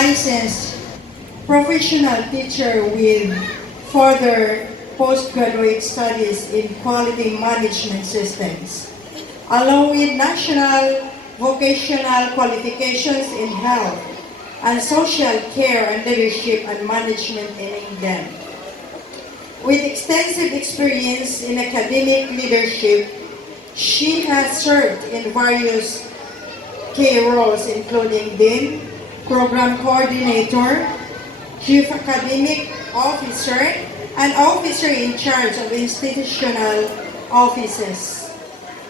licensed professional teacher with further postgraduate studies in quality management systems, along with national vocational qualifications in health and social care and leadership and management in England. With extensive experience in academic leadership, she has served in various key roles including Dean, Program Coordinator, Chief Academic Officer, and Officer in charge of institutional offices.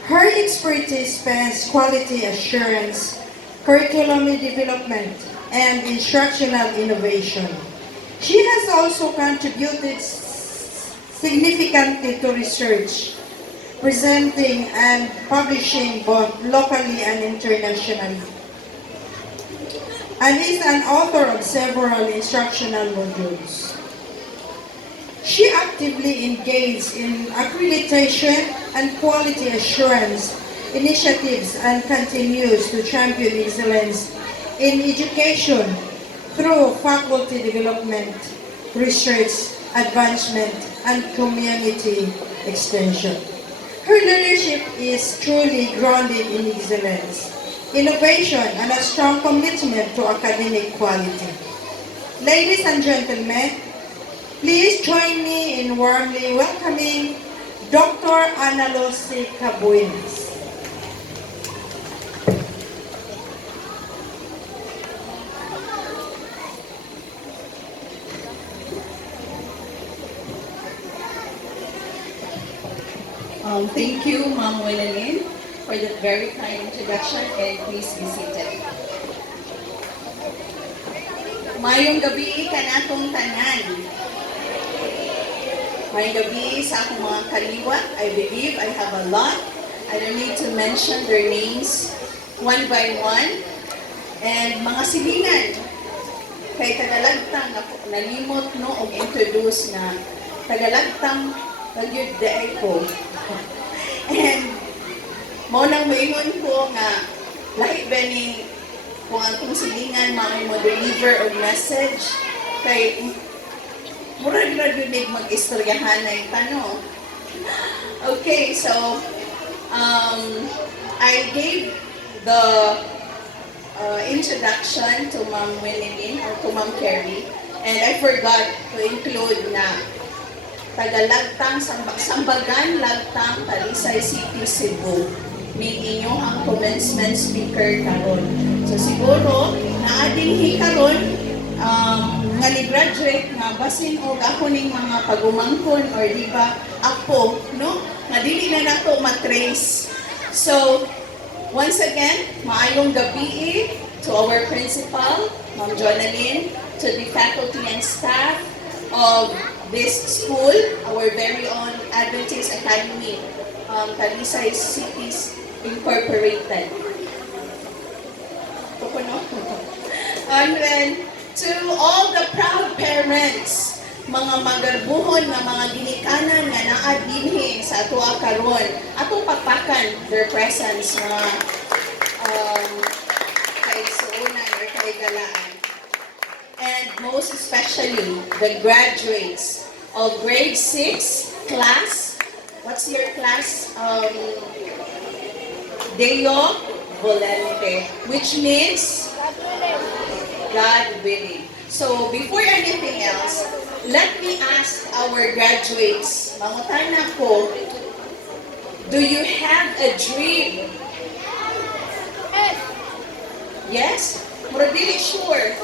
Her expertise spans quality assurance, curriculum development, and instructional innovation. She has also contributed significantly to research, presenting and publishing both locally and internationally, and is an author of several instructional modules. She actively engaged in accreditation and quality assurance initiatives and continues to champion excellence in education through faculty development, research, advancement, and community extension. Her leadership is truly grounded in excellence, innovation, and a strong commitment to academic quality. Ladies and gentlemen, please join me in warmly welcoming Dr. Ana Lucy Cabuenas. Thank you, Ma'am Wilhelmine, for that very kind introduction, and please be seated. Mayong gabi kanatong tanan. Mayong gabi sa akong mga kaliwat. I believe I have a lot. I don't need to mention their names one by one. And mga silingan, kay tagalagtang ako nalimot no og introduce na tagalagtang pagyud day ko. And mo nang maingon ko nga lahi ba ni kung ang kong silingan mo deliver og message kay murag na yun mag-istoryahan na yung tanong. Okay, so I gave the introduction to Ma'am Wilhelmine or to Ma'am Carrie, and I forgot to include na tagalagtang sambagan lagtang Talisay City, Cebu. May inyong ang commencement speaker karon. So siguro naadinhi karon nga ni-graduate nga basin og ako ning mga pagumangkon or di ba ako no nga dili na nato matrace. So once again, maayong gabi to our principal, Ma'am Jonalyn, to the faculty and staff of this school, our very own Adventist Academy, Talisay Cities Incorporated. And then, to all the proud parents, mga magarbuhon na mga ginikanan nga naa dinhi sa atoa karon, atong pakpakan their presence mga kay suunan or kay galaan. And most especially, the graduates of grade 6 class. What's your class? Deo Volente, which means God willing. So, before anything else, let me ask our graduates, mangutan ako, do you have a dream? Yes? Pero dili sure.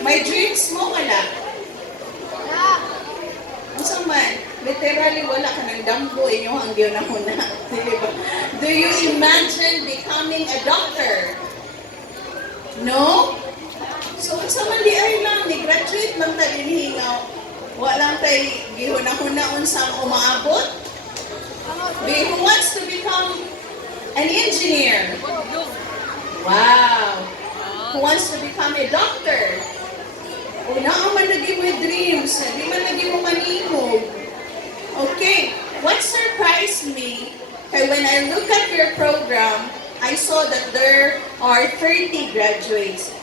May dreams mo wala? Ano man? Literally wala ka ng dambo inyo hanggang na muna. Do you imagine becoming a doctor? No? So sa man di ay lang, ni-graduate lang tayo hinihingaw. Walang tayo gihuna-hunaon sa umaabot. Who wants to become an engineer? Wow! Who wants to become a doctor? Una ang man naging mo dreams, di man naging mo manihog. Okay, what surprised me, when I look at your program, I saw that there are 30 graduates.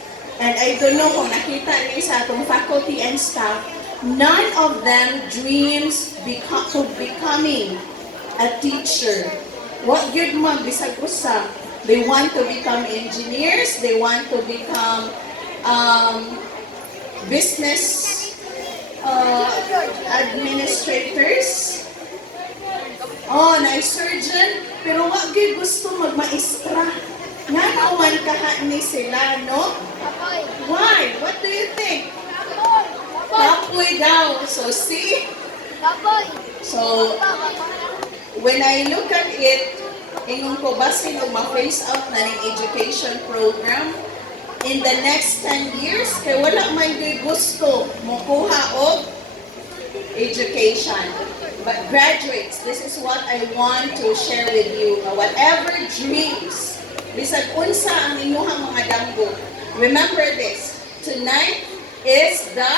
And I don't know kung nakita niyo sa atong faculty and staff, none of them dreams to becoming a teacher. What good man, bisag usa. They want to become engineers, they want to become business administrators. Oh, na surgeon, pero wag gyud gusto magmaestra. Nga naman ni sila, no? Why? What do you think? Kapoy daw. So see? So, when I look at it, ingon ko basin og ma-phase out na ng education program in the next 10 years, kay wala may gusto mokuha og education. But graduates, this is what I want to share with you. Whatever dreams, bisag unsa ang inyong mga damgo, remember this, tonight is the,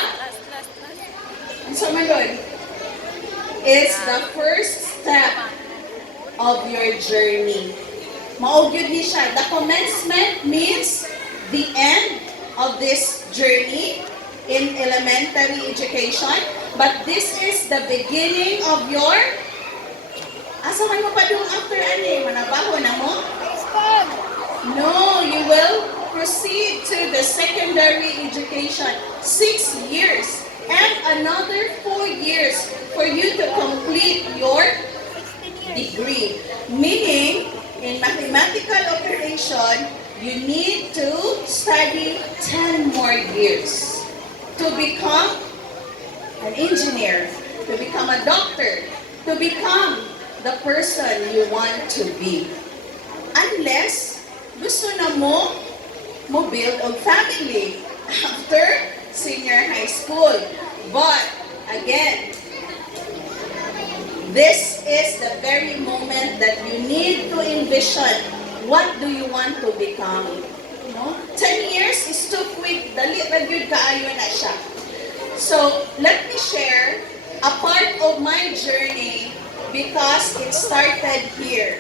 is the first step of your journey. Maugyod ni siya. The commencement means the end of this journey in elementary education, but this is the beginning of your, asahan mo pa doon after ani, manabaho na mo? No, you will proceed to the secondary education, 6 years, and another 4 years for you to complete your degree. Meaning, in mathematical operation, you need to study 10 more years to become an engineer, to become a doctor, to become the person you want to be. Unless gusto na mo build a family after senior high school. But again, this is the very moment that you need to envision what do you want to become. No? 10 years is too quick. Dali ra gyud kaayo na siya. So, let me share a part of my journey because it started here.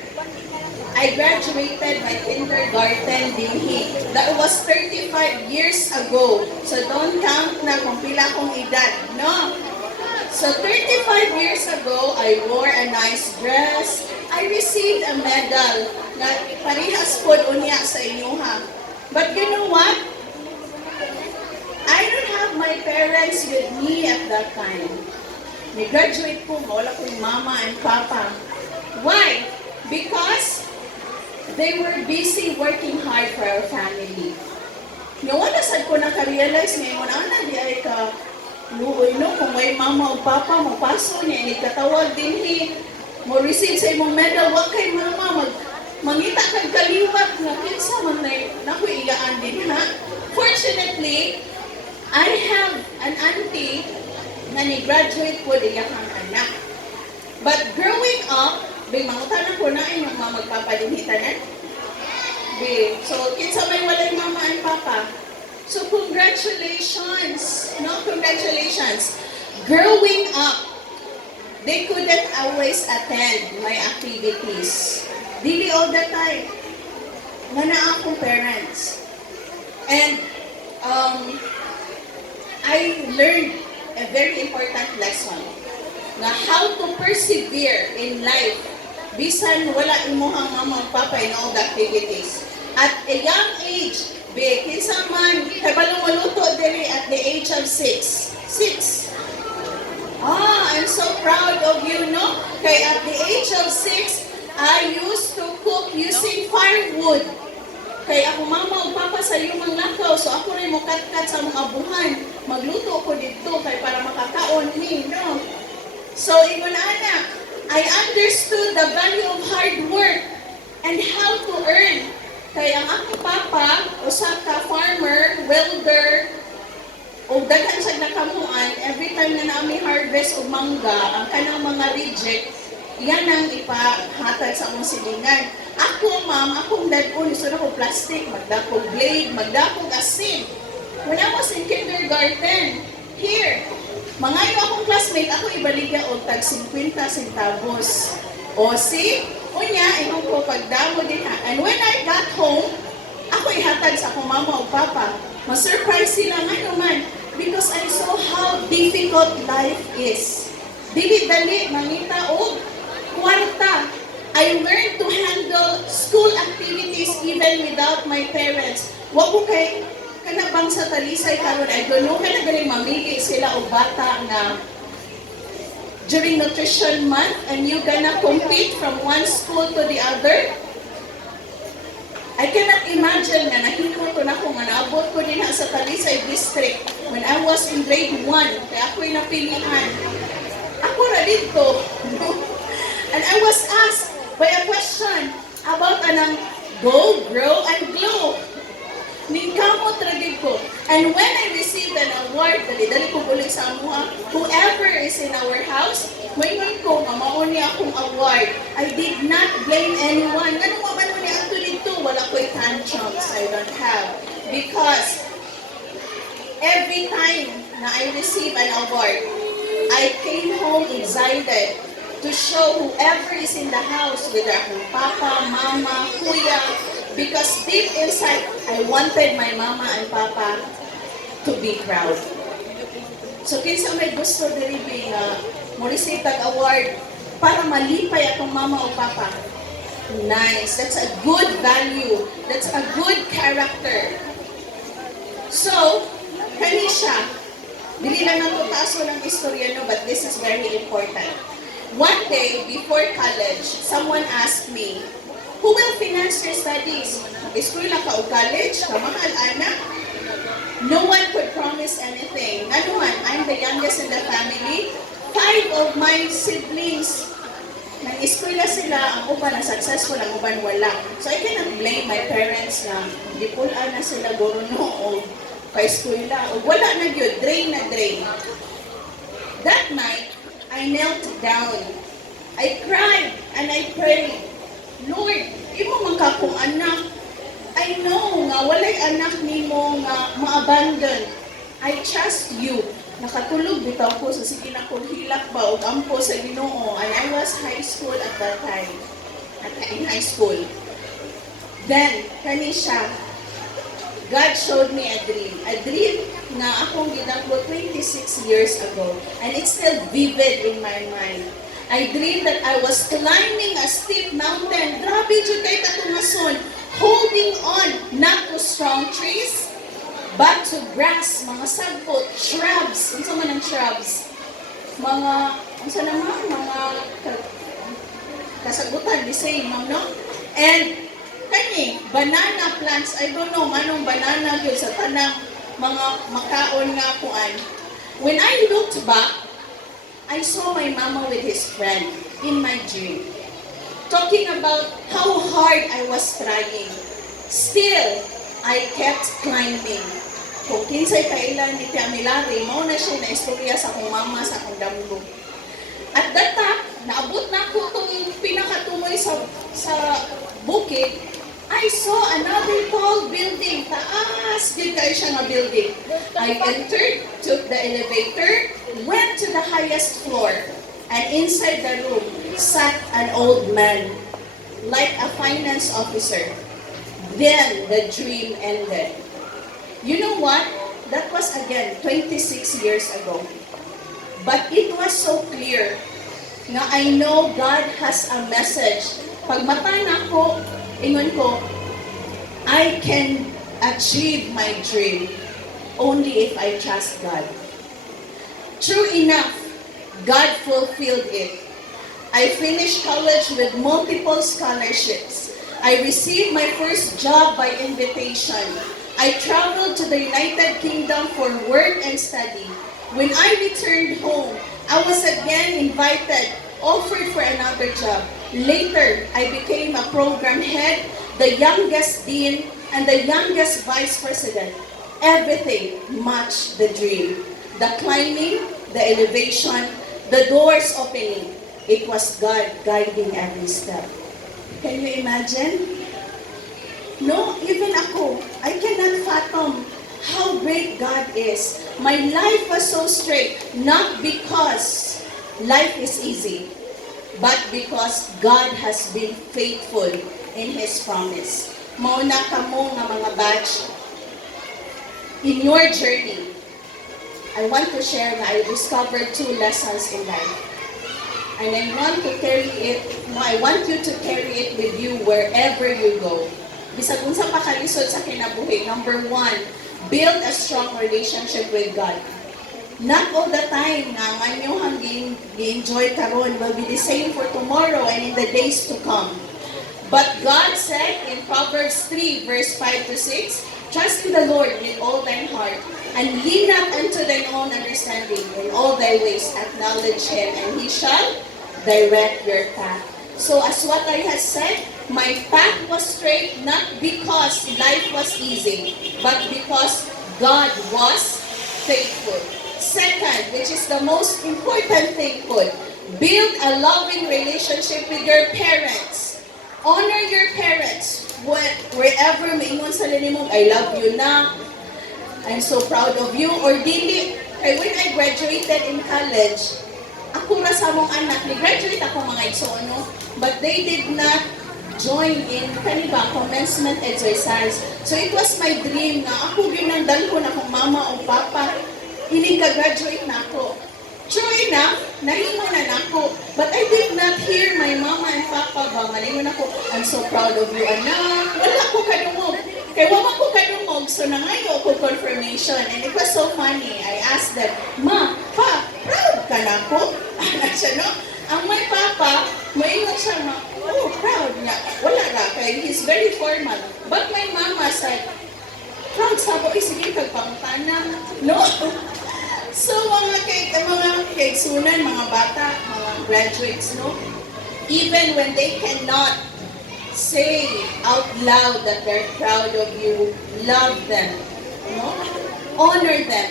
I graduated my kindergarten dinhi. That was 35 years ago. So, don't count na kung pila kong edad. No? So 35 years ago, I wore a nice dress. I received a medal na parehas po unya sa inyuha. But you know what? I don't have my parents with me at that time. Ni-graduate po, wala ko yung mama and papa. Why? Because they were busy working hard for our family. Yung wala sad ko naka-realize ngayon, ana, di ay ka luoy no, kung may mama o papa, mapaso niya, inikatawag din mo receive sa imong medal, wag kay mama, mangita kag kaliwat, nga kinsa man na iyaan din ha. Fortunately, I have an auntie na ni-graduate po din ang anak. But growing up, mangutan ko na yung mga magpapalinhitanan. So, kinsa may walay mama and papa. So, congratulations. No, congratulations. Growing up, they couldn't always attend my activities. Dili all the time. Nga na akong parents. And I learned a very important lesson na how to persevere in life bisan wala imuhang mama at papa in all the activities. At a young age, kinsa man, kay balong maluto diri at the age of 6. I'm so proud of you, no? Kay at the age of 6, I used to cook using firewood. Kay ako mama o papa sa iyo manglakaw, so ako rin mo kat-kat sa mga buhan. Magluto ko dito kay para makakaon ni, no? So, ingon anak, I understood the value of hard work and how to earn. Kaya ang akong papa, usa ka farmer, welder, o daghan siya nakamuan, every time na namin harvest o mangga, ang kanang mga reject, yan ang ipahatag sa akong silingan. Ako, ma'am, akong dad-on, gusto na ko plastic, magdakog blade, magdakog asin. When I was in kindergarten, here, mga iyo akong classmate, ako ibaligya o tag 50 centavos. O see? Unya, inong ko pagdamo din ha. And when I got home, ako ihatag sa akong mama o papa. Ma-surprise sila nga naman because I saw how difficult life is. Dili-dali, mangita o kwarta. I learned to handle school activities even without my parents. Wa ko kay kanabang sa talisay karon I don't know kana galing mamili sila og bata nga during nutrition month and you gonna compete from one school to the other. I cannot imagine nga nahimo ko na ko nga naabot ko din sa Talisay District when I was in grade 1 kaya ako'y napilihan. Ako ra dito. And I was asked by a question about anang go, grow, and glow. Ningkamot ragid ko. And when I received an award, dali-dali ko bulig sa amuha, whoever is in our house, ngayon ko, mamaon niya akong award. I did not blame anyone. Anong maman mo niya actually to? Wala ko'y tantrums. I don't have. Because every time na I receive an award, I came home excited to show whoever is in the house, whether akong papa, mama, kuya, because deep inside, I wanted my mama and papa to be proud. So, kinsa may gusto diri nga mo receive tag award para malipay akong mama o papa. Nice. That's a good value. That's a good character. So, kani siya. Dili lang ng taso ng istorya, no, but this is very important. One day, before college, someone asked me, who will finance your studies? Mag-eskwela ka o college? Kamahal, anak? No one could promise anything. Ano man, I'm the youngest in the family. 5 of my siblings, nag-eskwela sila, ang uban na successful, ang uban wala. So I cannot blame my parents na dipulaan na sila gorono o pa-eskwela. O wala na yun, drain na drain. That night, I knelt down. I cried and I prayed, Lord, imo man ka kong anak. I know nga walay anak nimo nga ma-abandon. I trust you. Nakatulog bitaw ko sa sige na kong hilak ba o ampo sa Ginoo. And I was high school at that time. In high school. Then, kani siya, God showed me a dream na akong ginagbo 26 years ago, and it's still vivid in my mind. I dreamed that I was climbing a steep mountain, grabe dyan kay katungason, holding on not to strong trees, but to grass, mga sagbot, shrubs, unsa man ang shrubs, mga, unsa naman, mga kasagutan, the same, no? And kani, banana plants, I don't know manong banana yun sa tanang mga makaon nga kuan. When I looked back, I saw my mama with his friend in my dream, talking about how hard I was trying. Still, I kept climbing. Kung kinsay kailan ni Tia Milari, mao na siya na istorya sa akong mama, sa akong damgo. At that time, naabot na ko itong pinakatumoy sa bukid, I saw another tall building. Taas, yun kayo siya nga building. I entered, took the elevator, went to the highest floor, and inside the room sat an old man, like a finance officer. Then the dream ended. You know what? That was again 26 years ago. But it was so clear na I know God has a message. Pag mata na ko, ingon ko, I can achieve my dream only if I trust God. True enough, God fulfilled it. I finished college with multiple scholarships. I received my first job by invitation. I traveled to the United Kingdom for work and study. When I returned home, I was again invited, offered for another job. Later, I became a program head, the youngest dean, and the youngest vice president. Everything matched the dream. The climbing, the elevation, the doors opening. It was God guiding every step. Can you imagine? No, even ako, I cannot fathom how great God is. My life was so straight, not because life is easy, but because God has been faithful in His promise. Mauna kamo nga mga batch, in your journey, I want to share na I discovered 2 lessons in life. And I want to carry it, no, I want you to carry it with you wherever you go. Bisag unsa pa kalisod sa kinabuhi. Number 1, build a strong relationship with God. Not all the time nga ngayong gi-enjoy karon will be the same for tomorrow and in the days to come. But God said in Proverbs 3 verse 5 to 6, trust in the Lord with all thine heart, and lean not unto thine own understanding. In all thy ways acknowledge Him, and He shall direct your path. So as what I have said, my path was straight not because life was easy, but because God was faithful. Second, which is the most important thing, build a loving relationship with your parents. Honor your parents. Wherever maingon sa linimong, I love you na, I'm so proud of you, or dili. When I graduated in college, ako ra sa mong anak, ni-graduate ako mga igsoon, but they did not join in kaniba commencement exercise. So it was my dream na ako ginandal ko na kung mama o papa, hinig-graduate na ako. True enough, nahimo na nako. But I did not hear my mama and papa ba, malingon ako, I'm so proud of you, anak. Wala ko kadungog. Kaya wala ko kadungog, so nangayo ko confirmation. And it was so funny. I asked them, Ma, Pa, proud ka na ko? Ano siya, no? Ang may papa, maingon siya, ma, oh, proud niya. Wala na, kaya he's very formal. But my mama said, proud sa ako, sige, kagpangutana. No? So, mga kaigsunan, mga bata, mga graduates, no? Even when they cannot say out loud that they're proud of you, love them, no? Honor them.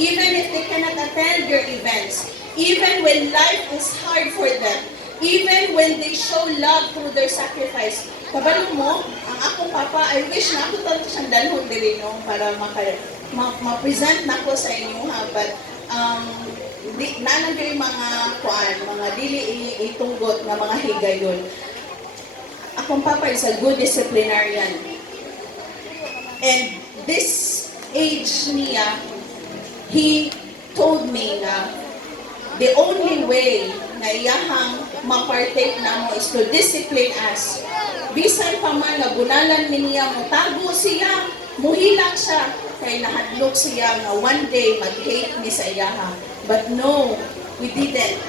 Even if they cannot attend your events, even when life is hard for them, even when they show love through their sacrifice. Kabalo mo, ang akong papa, I wish na ako talaga siyang dalhon dili, no? Para ma-present na ko sa inyo, ha? But, nanagay mga dili itunggot na mga higayon. Akong papa is a good disciplinarian. And this age niya, he told me na the only way na iyahang ma-partake na mo is to discipline us. Bisan pa man nga bunalan niya mo, tago siya, muhilak siya, kay nahadlok siya nga one day mag-hate ni sa iyaha. But no, we didn't.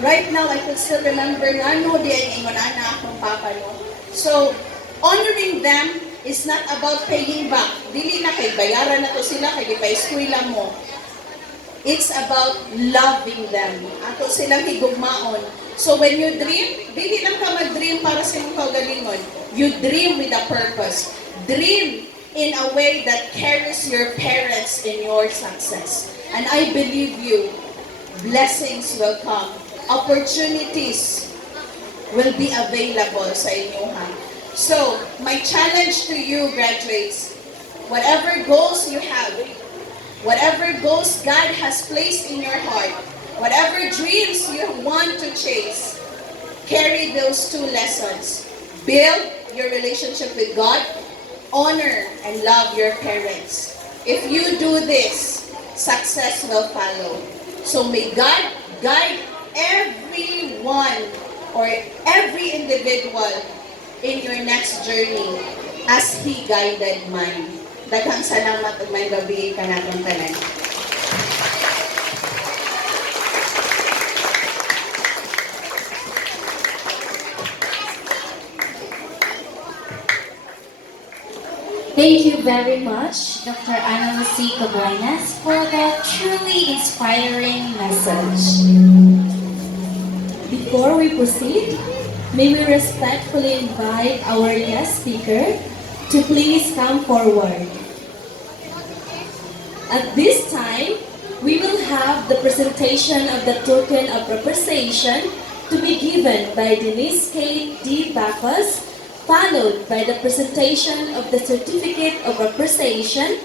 Right now, I could still remember nga no, di ay ingon na akong papa, no? So, honoring them is not about paying back. Dili na kay bayaran na to sila, kay pa-eskwela mo. It's about loving them. Ato silang higugmaon. So when you dream, dili lang ka mag-dream para sa imong kaugalingon. You dream with a purpose. Dream in a way that carries your parents in your success. And I believe you, blessings will come. Opportunities will be available sa inyo, ha? So, my challenge to you, graduates, whatever goals you have, whatever goals God has placed in your heart, whatever dreams you want to chase, carry those 2 lessons. Build your relationship with God, honor and love your parents. If you do this, success will follow. So may God guide everyone or every individual in your next journey as He guided mine. Daghang salamat ug may gabi kanatong tanan. Thank you very much, Dr. Ana Lucy Cabañas, for that truly inspiring message. Before we proceed, may we respectfully invite our guest speaker to please come forward. At this time, we will have the presentation of the token of appreciation to be given by Denise K. D. Bacchus, followed by the presentation of the Certificate of Appreciation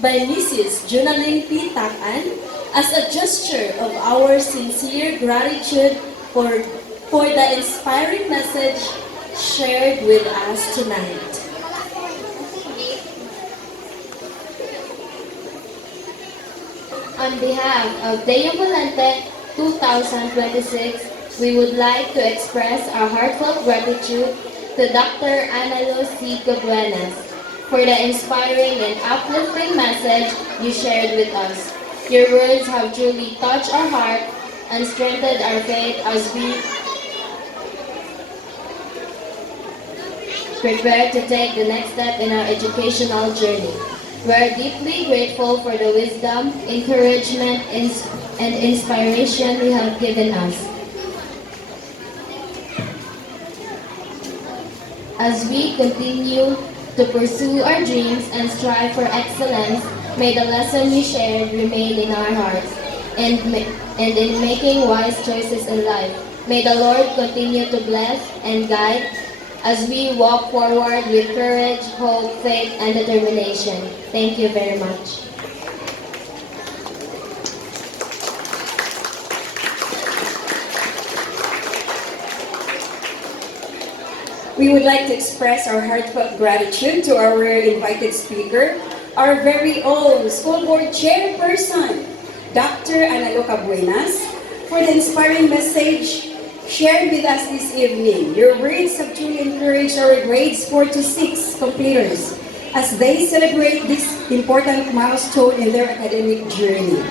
by Mrs. Junalyn P. Takan as a gesture of our sincere gratitude for the inspiring message shared with us tonight. On behalf of Deo Volante 2026, we would like to express our heartfelt gratitude to Dr. Ana C. Cabuenas for the inspiring and uplifting message you shared with us. Your words have truly touched our heart and strengthened our faith as we prepare to take the next step in our educational journey. We are deeply grateful for the wisdom, encouragement, and inspiration you have given us. As we continue to pursue our dreams and strive for excellence, may the lesson you shared remain in our hearts and in making wise choices in life. May the Lord continue to bless and guide as we walk forward with courage, hope, faith, and determination. Thank you very much. We would like to express our heartfelt gratitude to our invited speaker, our very own school board chairperson, Dr. Ana Cabuenas, for the inspiring message shared with us this evening. Your words have truly encouraged our grades 4 to 6 completers as they celebrate this important milestone in their academic journey.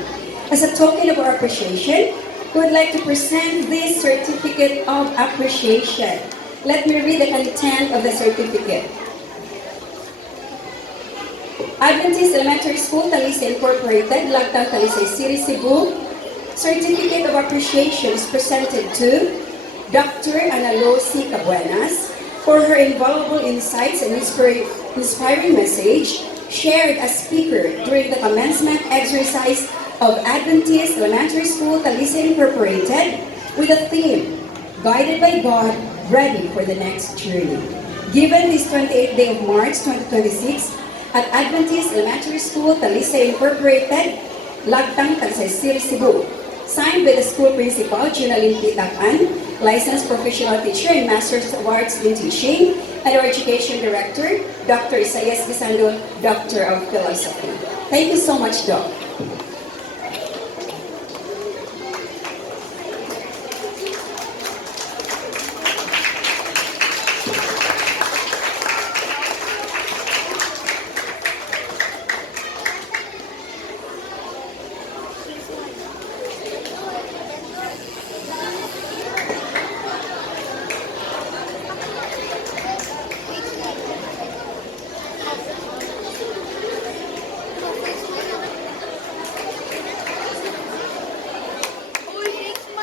As a token of our appreciation, we would like to present this certificate of appreciation. Let me read the content of the certificate. Adventist Elementary School, Talisay Incorporated, Lagtang, Talisay City, Cebu. Certificate of appreciation is presented to Dr. Ana C. Cabuenas for her invaluable insights and inspiring message shared as speaker during the commencement exercise of Adventist Elementary School, Talisay Incorporated with a theme, Guided by God, Ready for the Next Journey. Given this 28th day of March 2026 at Adventist Elementary School, Talisay Incorporated, Lagtang, Talisay City, Cebu. Signed by the school principal, Junalyn P. Tacan, licensed professional teacher and Master's of Arts in Teaching, and our education director, Dr. Isaias Gisando, Doctor of Philosophy. Thank you so much, Doc.